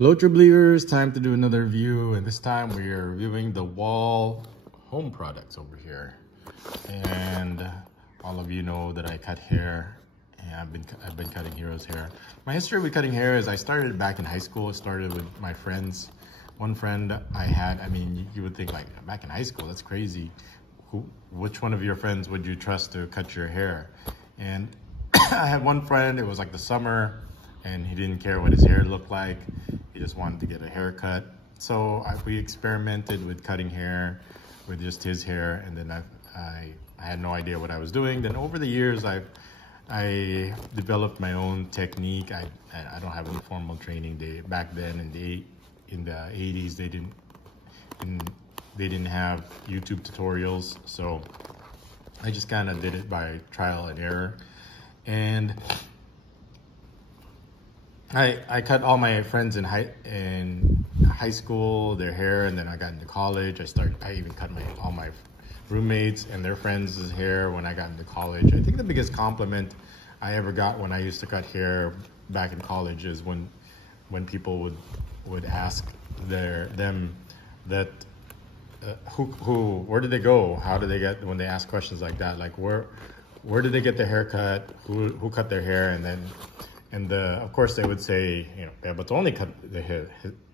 Hello, True Believers. Time to do another review, and this time we are reviewing the Wahl home products over here. And all of you know that I cut hair, and I've been cutting Hero's hair. My history with cutting hair is I started back in high school. I started with my friends. One friend I had, I mean, you would think like back in high school, that's crazy. Which one of your friends would you trust to cut your hair? And I had one friend, it was like the summer, and he didn't care what his hair looked like. He just wanted to get a haircut. So we experimented with cutting hair with just his hair, and then I had no idea what I was doing. Then over the years, I developed my own technique. I don't have any formal training. Back then in the 80s, they didn't have YouTube tutorials, so I just kind of did it by trial and error. And I cut all my friends in high school their hair, and then I got into college. I even cut all my roommates and their friends' hair when I got into college. I think the biggest compliment I ever got when I used to cut hair back in college is when people would ask where did they go? How did they get, when they ask questions like that, like where did they get their hair cut? Who cut their hair? And of course they would say, you know, bebotsonly cut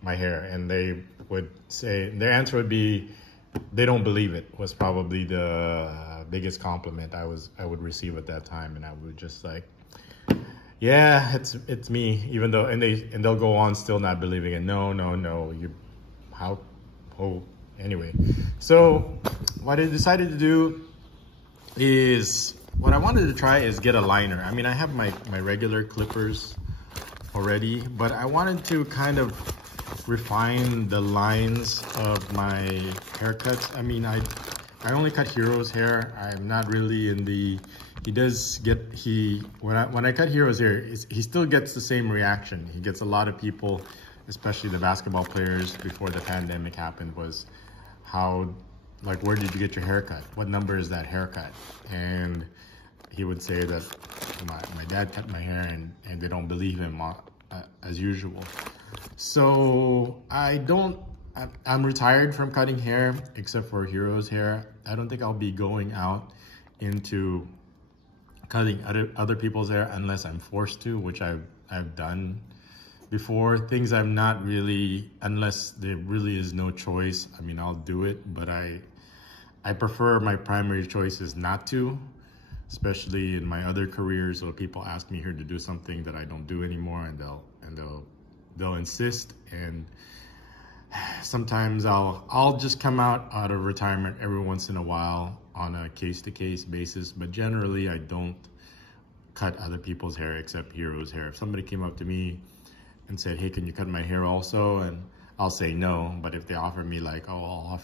my hair, and they would say, their answer would be, they don't believe it, was probably the biggest compliment I would receive at that time. And I would just like, yeah, it's me, even though, and they'll go on still not believing it. No, anyway. So what I decided to do is, what I wanted to try is get a liner. I mean, I have my regular clippers already, but I wanted to kind of refine the lines of my haircuts. I mean, I only cut Hero's hair. I'm not really in the, when I cut Hero's hair, he still gets the same reaction. He gets a lot of people, especially the basketball players before the pandemic happened, was like, where did you get your haircut? What number is that haircut? And he would say that my dad cut my hair, and they don't believe him as usual. So I'm retired from cutting hair, except for Hero's hair. I don't think I'll be going out into cutting other people's hair unless I'm forced to, which I've done before. Things I'm not really, unless there really is no choice, I mean, I'll do it, but I prefer, my primary choice is not to, especially in my other careers, where people ask me here to do something that I don't do anymore, and they'll insist. And sometimes I'll just come out of retirement every once in a while on a case-to-case basis, but generally I don't cut other people's hair except Hero's hair. If somebody came up to me and said, hey, can you cut my hair also? And I'll say no. But if they offer me like, oh,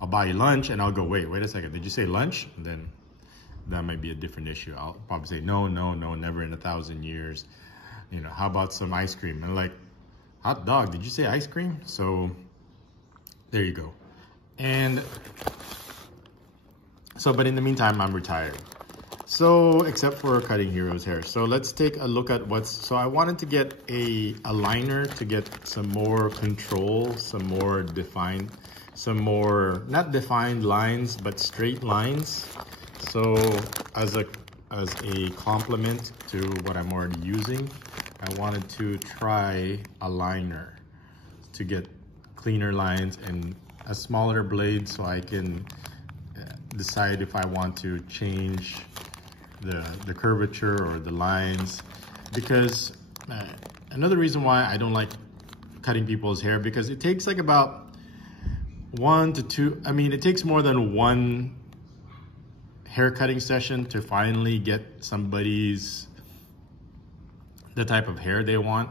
I'll buy you lunch, and I'll go, wait a second, did you say lunch? And then that might be a different issue. I'll probably say, no, never in 1,000 years. You know, how about some ice cream? And like, hot dog, did you say ice cream? So there you go. And so, but in the meantime, I'm retired. So, except for cutting Hero's hair. So let's take a look at so I wanted to get a liner to get some more control, some more, not defined lines, but straight lines. So as a complement to what I'm already using, I wanted to try a liner to get cleaner lines and a smaller blade, so I can decide if I want to change the curvature or the lines. Because another reason why I don't like cutting people's hair, because it takes like about 1 to 2, I mean, it takes more than one hair cutting session to finally get the type of hair they want.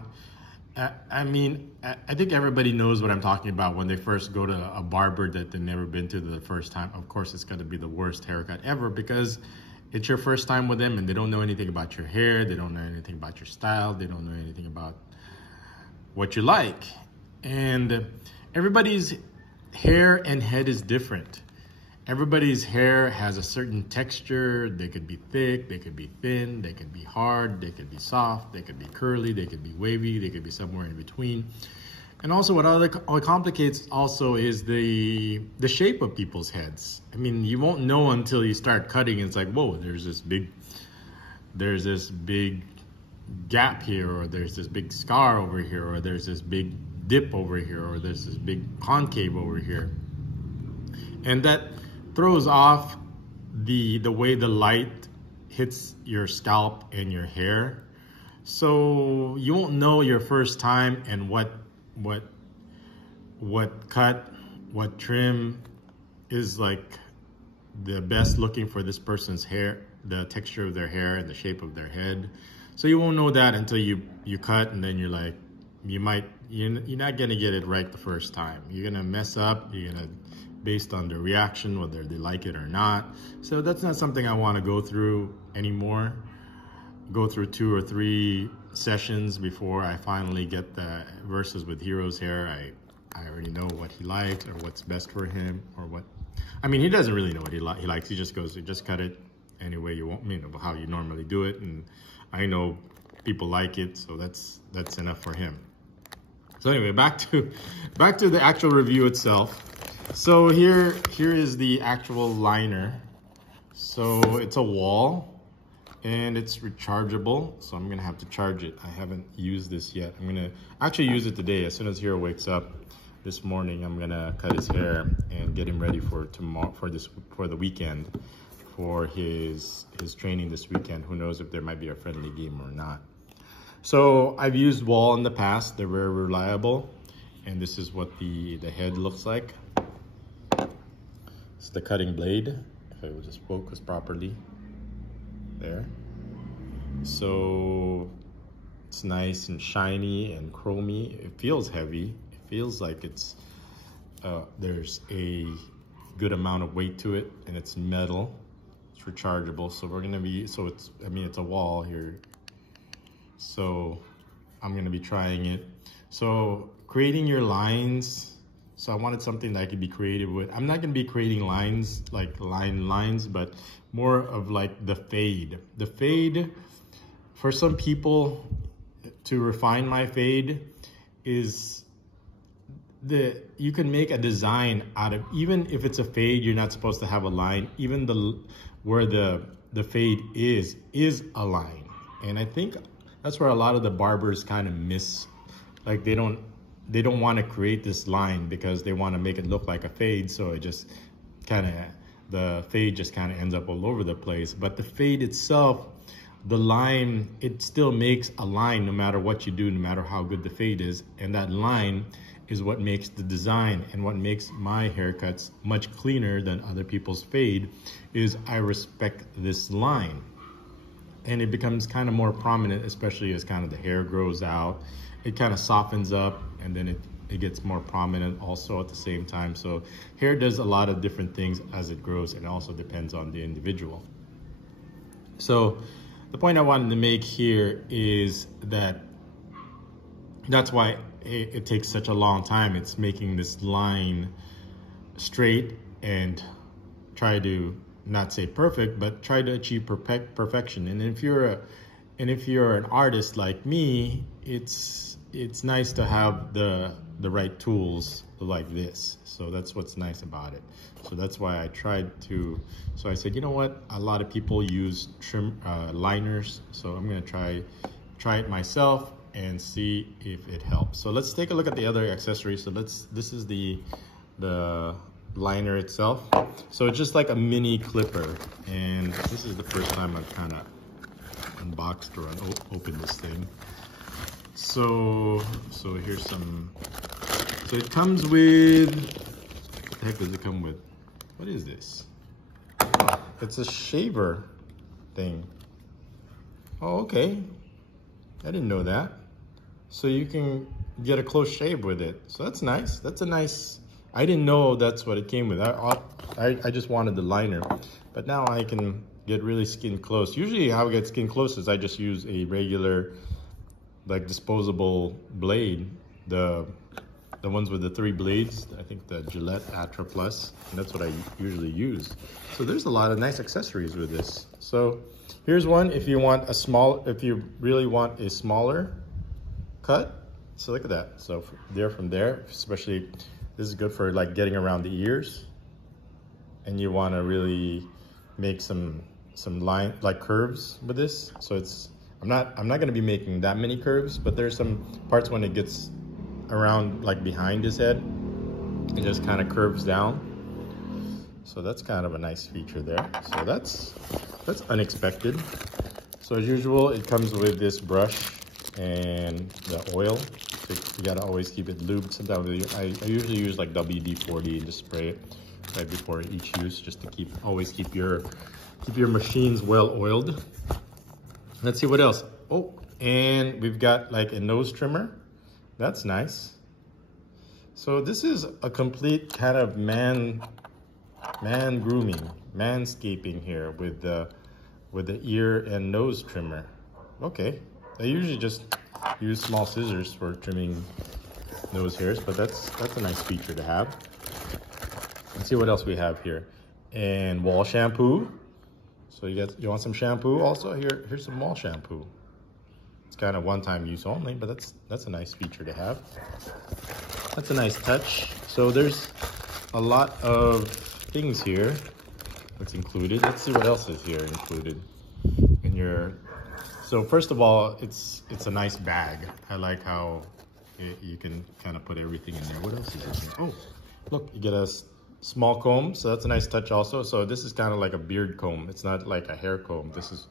I mean, I think everybody knows what I'm talking about when they first go to a barber that they've never been to the first time. Of course, it's going to be the worst haircut ever, because it's your first time with them and they don't know anything about your hair. They don't know anything about your style. They don't know anything about what you like. And everybody's hair and head is different. everybody's hair has a certain texture. They could be thick, they could be thin, they could be hard, they could be soft, they could be curly, they could be wavy, they could be somewhere in between. And also what complicates also is the shape of people's heads. I mean, you won't know until you start cutting. It's like, whoa, there's this big gap here, or there's this big scar over here, or there's this big dip over here, or there's this big concave over here. And that throws off the way the light hits your scalp and your hair. So you won't know your first time and what cut, what trim is like the best looking for this person's hair, the texture of their hair and the shape of their head. So you won't know that until you cut, and then you're like, you're not gonna get it right the first time. You're gonna mess up, based on the reaction, whether they like it or not. So that's not something I wanna go through anymore. Go through 2 or 3 sessions before I finally get the versus with Hero's hair. I already know what he likes or what's best for him, or what, I mean, he doesn't really know what he likes. He just goes, just cut it any way you want, how you normally do it. And I know people like it, so that's enough for him. So anyway, back to the actual review itself. So here is the actual liner. So it's a Wahl. And it's rechargeable, so I'm gonna have to charge it. I haven't used this yet. I'm gonna actually use it today. As soon as Hero wakes up this morning, I'm gonna cut his hair and get him ready for tomorrow, for the weekend, for his training this weekend. Who knows if there might be a friendly game or not. So I've used Wahl in the past. They're very reliable, and this is what the head looks like. It's the cutting blade. If I will just focus properly. There. So it's nice and shiny and chromy. It feels heavy. It feels like it's there's a good amount of weight to it, and it's metal. It's rechargeable. So we're gonna be, so it's, I mean, it's a Wahl here. So I'm gonna be trying it. So creating your lines. So I wanted something that I could be creative with. I'm not gonna be creating lines, like lines, but more of like the fade. The fade, for some people, to refine my fade, is you can make a design out of, even if it's a fade, you're not supposed to have a line. Even where the fade is a line. And I think that's where a lot of the barbers kind of miss, like they don't want to create this line because they want to make it look like a fade, so it just the fade just kind of ends up all over the place. But the fade itself, the line, it still makes a line no matter what you do, no matter how good the fade is. And that line is what makes the design, and what makes my haircuts much cleaner than other people's fade is I respect this line. And it becomes kind of more prominent, especially as kind of the hair grows out. It kind of softens up, and then it gets more prominent also at the same time. So hair does a lot of different things as it grows, and also depends on the individual. So the point I wanted to make here is that's why it takes such a long time. It's making this line straight and try to, not say perfect, but try to achieve perfection. And if you're an artist like me, it's nice to have the right tools like this. So that's what's nice about it. So that's why I tried to, so I said, you know what, a lot of people use liners, so I'm gonna try it myself and see if it helps. So let's take a look at the other accessories. So this is the liner itself. So it's just like a mini clipper, and this is the first time I've kind of unboxed or opened this thing. So here's some. So it comes with, what the heck does it come with? What is this? Oh, it's a shaver thing. Oh, okay. I didn't know that. So you can get a close shave with it. So that's nice. That's a nice, I didn't know that's what it came with. I just wanted the liner, but now I can get really skin close. Usually how I get skin close is I just use a regular, like, disposable blade, the the ones with the 3 blades. I think the Gillette Atra Plus, and that's what I usually use. So there's a lot of nice accessories with this. So here's one if you want if you really want a smaller cut. So look at that. So from there, especially this is good for like getting around the ears, and you want to really make some line like curves with this. So I'm not going to be making that many curves, but there's some parts when it gets around like behind his head, it just kind of curves down. So that's kind of a nice feature there. So that's unexpected. So as usual, it comes with this brush and the oil. So you gotta always keep it lubed. Sometimes I usually use like WD-40 and just spray it right before each use, just to always keep your machines well oiled. Let's see what else. Oh, and we've got like a nose trimmer. That's nice. So this is a complete kind of man grooming, manscaping here with the ear and nose trimmer. Okay, I usually just use small scissors for trimming nose hairs, but that's a nice feature to have. Let's see what else we have here. And Wahl shampoo. So you want some shampoo also? Here's some Wahl shampoo. It's kind of one-time use only, but that's a nice feature to have. That's a nice touch. So there's a lot of things here that's included. Let's see what else is here included in your. So first of all, it's a nice bag. I like how you can kind of put everything in there. What else is this? Oh, look, you get a small comb, so that's a nice touch also. So this is kind of like a beard comb. It's not like a hair comb. This is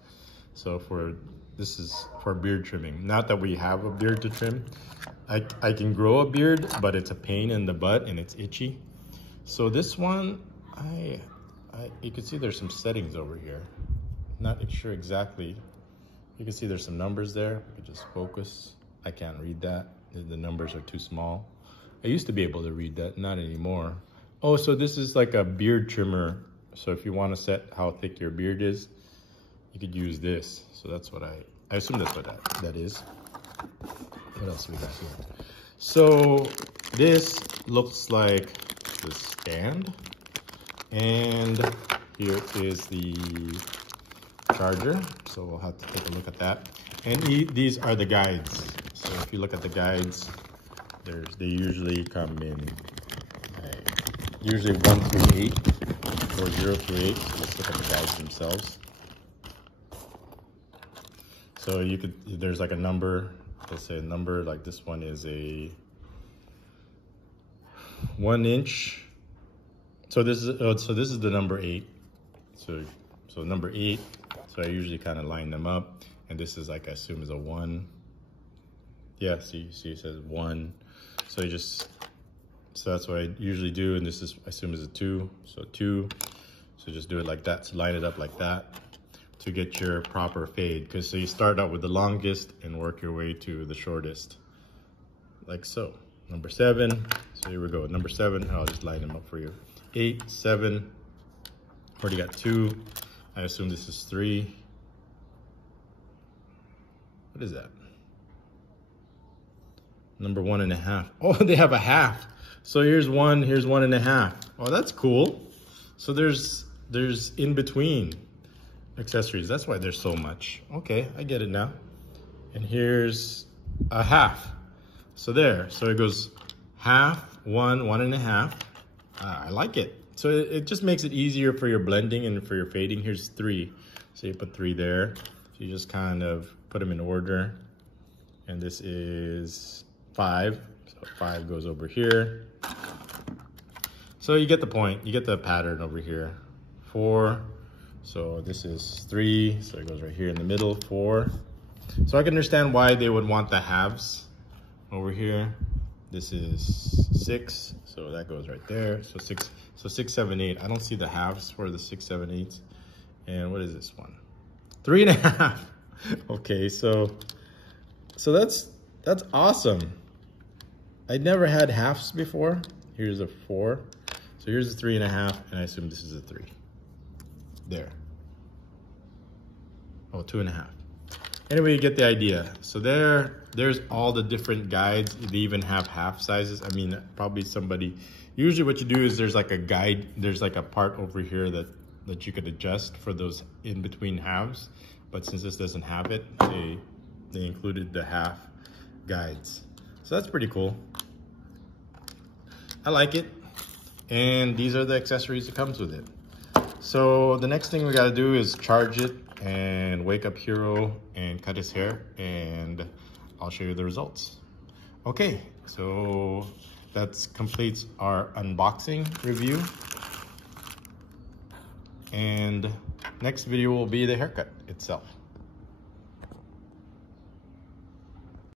for beard trimming. Not that we have a beard to trim. I can grow a beard, but it's a pain in the butt and it's itchy. So this one, you can see there's some settings over here. Not sure exactly. You can see there's some numbers there. I can just focus. I can't read that. The numbers are too small. I used to be able to read that, not anymore. Oh, so this is like a beard trimmer. So if you want to set how thick your beard is, you could use this. So that's what I assume that's what that is. What else we got here? So this looks like the stand. And here is the charger. So we'll have to take a look at that. And these are the guides. So if you look at the guides, they usually come in usually 1 through 8 or 0 through 8. So let's look at the guides themselves. So there's like a number. Let's say a number like this one is a 1 inch. So this is the number 8. So number 8. So I usually kind of line them up, and this is like I assume is a 1. Yeah, see it says 1. So that's what I usually do, and this is I assume is a 2. So 2. So just do it like that. So line it up like that to get your proper fade. So you start out with the longest and work your way to the shortest, like so. Number 7. So here we go. Number 7. I'll just line them up for you. 8, 7. Already got 2. I assume this is 3. What is that? Number 1.5. Oh, they have a half. So here's 1, here's 1.5. Oh, that's cool. So there's in between accessories. That's why there's so much. Okay, I get it now. And here's a half. So there. So it goes half, 1, 1.5. I like it. So it just makes it easier for your blending and for your fading. Here's 3. So you put 3 there. So you just kind of put them in order. And this is 5. So 5 goes over here. So you get the point. You get the pattern over here. 4. So this is 3. So it goes right here in the middle. 4. So I can understand why they would want the halves over here. This is 6. So that goes right there. So 6, 7, 8. I don't see the halves for the 6, 7, 8. And what is this one? 3.5. Okay, so that's awesome. I never had halves before. Here's a 4. So here's a 3.5, and I assume this is a 3. There. Oh, 2.5. Anyway, you get the idea. So there's all the different guides. They even have half sizes. I mean, probably somebody, usually what you do is there's like a guide, there's like a part over here that you could adjust for those in between halves. But since this doesn't have it, they included the half guides. So that's pretty cool. I like it. And these are the accessories that comes with it. So the next thing we gotta do is charge it and wake up Hero and cut his hair, and I'll show you the results. Okay, so that completes our unboxing review. And next video will be the haircut itself.